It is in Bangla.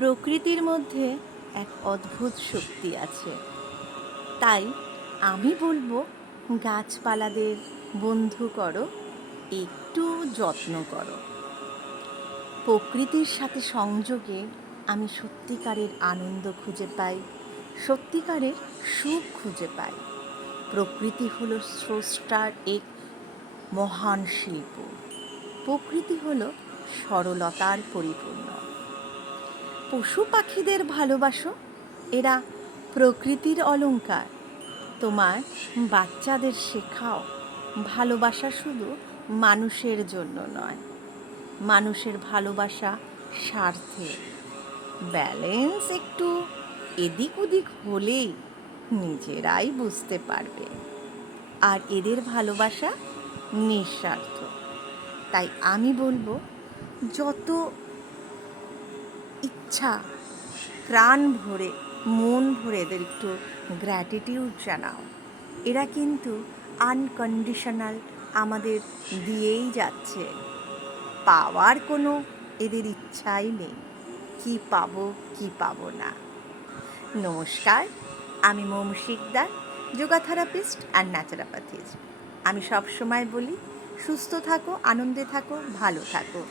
প্রকৃতির মধ্যে এক অদ্ভুত শক্তি আছে। তাই আমি বলবো, গাছপালাদের বন্ধু করো, একটু যত্ন করো। প্রকৃতির সাথে সংযোগে আমি সত্যিকারের আনন্দ খুঁজে পাই, সত্যিকারের সুখ খুঁজে পাই। প্রকৃতি হলো স্রষ্টার এক মহান শিল্প। প্রকৃতি হলো সরলতার পরিপূর্ণ। পশু পাখিদের ভালোবাসো, এরা প্রকৃতির অলংকার। তোমার বাচ্চাদের শেখাও, ভালোবাসা শুধু মানুষের জন্য নয়, মানুষের ভালোবাসা স্বার্থে। ব্যালেন্স একটু এদিক ওদিক হলেই নিজেরাই বুঝতে পারবে। আর এদের ভালোবাসা নিঃস্বার্থ। তাই আমি বলবো, যত ইচ্ছা প্রাণ ভরে মন ভরে এদের একটু গ্র্যাটিটিউড জানাও। এরা কিন্তু আনকন্ডিশনাল আমাদের দিয়েই যাচ্ছে, পাওয়ার কোনো এদের ইচ্ছাই নেই, কি পাবো কি পাবো না। নমস্কার, আমি মৌম শিকদার, যোগা থেরাপিস্ট অ্যান্ড ন্যাচারোপ্যাথিস্ট। আমি সব সময় বলি, সুস্থ থাকো, আনন্দে থাকো, ভালো থাকো।